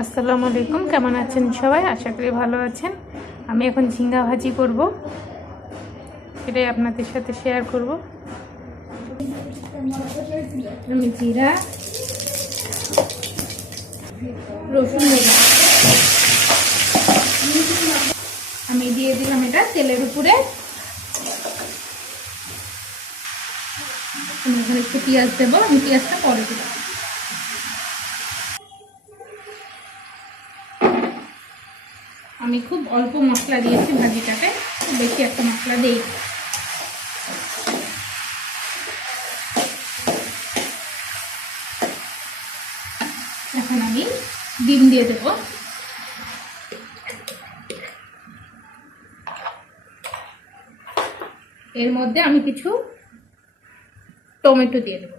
আসসালামু আলাইকুম, কেমন আছেন সবাই? আশা করি ভালো আছেন। আমি এখন ঝিঙ্গা ভাজি করব, সেটাই আপনাদের সাথে শেয়ার করব। আমি জিরা, রসুন দিলাম, আমি দিয়ে দিলাম এটা তেলের উপরে। আমি এখানে একটু পেঁয়াজ দেবো, আমি পেঁয়াজটা পরে দিলাম। আমি খুব অল্প মশলা দিয়েছি ভাজিটাতে, খুব বেশি একটা মশলা দিই। এখন আমি ডিম দিয়ে দেবো। এর মধ্যে আমি কিছু টমেটো দিয়ে দেবো।